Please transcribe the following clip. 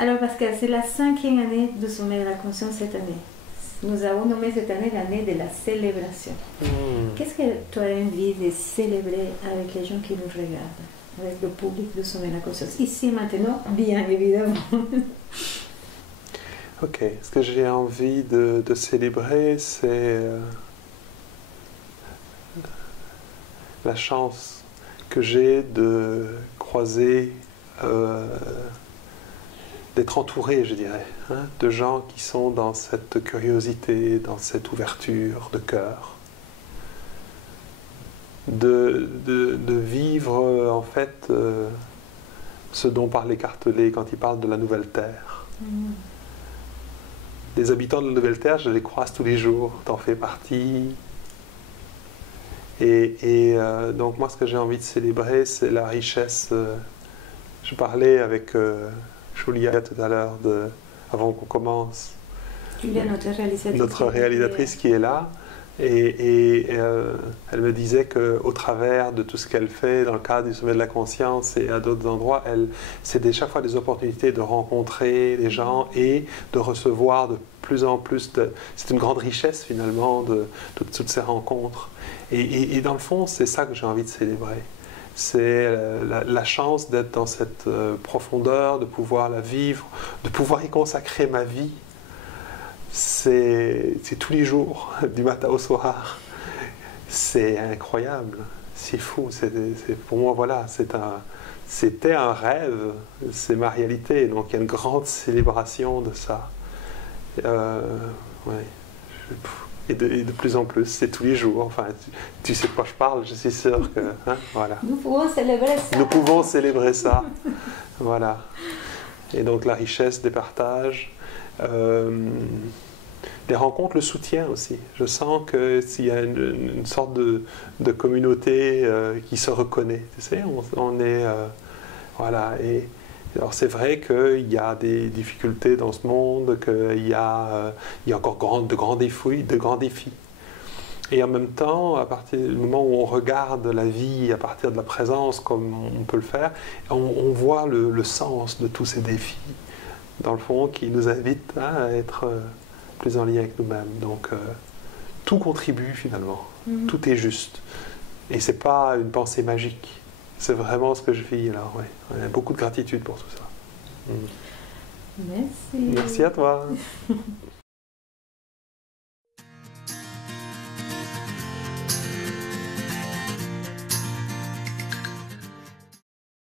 Alors, Pascal, c'est la 5e année de Sommeil à la conscience cette année. Nous avons nommé cette année l'année de la célébration. Qu'est-ce que tu as envie de célébrer avec les gens qui nous regardent, avec le public de Sommeil à la conscience, ici maintenant, bien évidemment. Ok, ce que j'ai envie de célébrer, c'est la chance que j'ai de croiser, d'être entouré, je dirais, de gens qui sont dans cette curiosité, dans cette ouverture de cœur, de vivre en fait ce dont parle Écartelé quand il parle de la nouvelle terre. Les habitants de la nouvelle terre, je les croise tous les jours, t'en fais partie. Et donc moi, ce que j'ai envie de célébrer, c'est la richesse. Je parlais avec Julia tout à l'heure, avant qu'on commence. Julia, notre réalisatrice qui est là. Et elle me disait qu'au travers de tout ce qu'elle fait dans le cadre du sommet de la conscience et à d'autres endroits, c'est chaque fois des opportunités de rencontrer des gens et de recevoir de plus en plus. C'est une grande richesse finalement de toutes ces rencontres. Et dans le fond, c'est ça que j'ai envie de célébrer. C'est la chance d'être dans cette profondeur, de pouvoir la vivre, de pouvoir y consacrer ma vie. C'est tous les jours, du matin au soir. C'est incroyable, c'est fou. Pour moi, voilà, c'était un rêve, c'est ma réalité. Donc il y a une grande célébration de ça. Ouais. Et de plus en plus, c'est tous les jours. Enfin, tu sais de quoi je parle, je suis sûr que... voilà. Nous pouvons célébrer ça. Nous pouvons célébrer ça. Voilà. Et donc la richesse des partages. Les rencontres, le soutien aussi. Je sens qu'il y a une sorte de communauté qui se reconnaît. Tu sais, on est... voilà. Et alors c'est vrai qu'il y a des difficultés dans ce monde, qu'il y a encore de grands défis. Et en même temps, à partir du moment où on regarde la vie à partir de la présence, comme on peut le faire, on voit le sens de tous ces défis, dans le fond, qui nous invitent à être plus en lien avec nous-mêmes. Donc, tout contribue finalement. Tout est juste. Et c'est pas une pensée magique. C'est vraiment ce que je vis. Alors, ouais, beaucoup de gratitude pour tout ça. Merci. Merci à toi.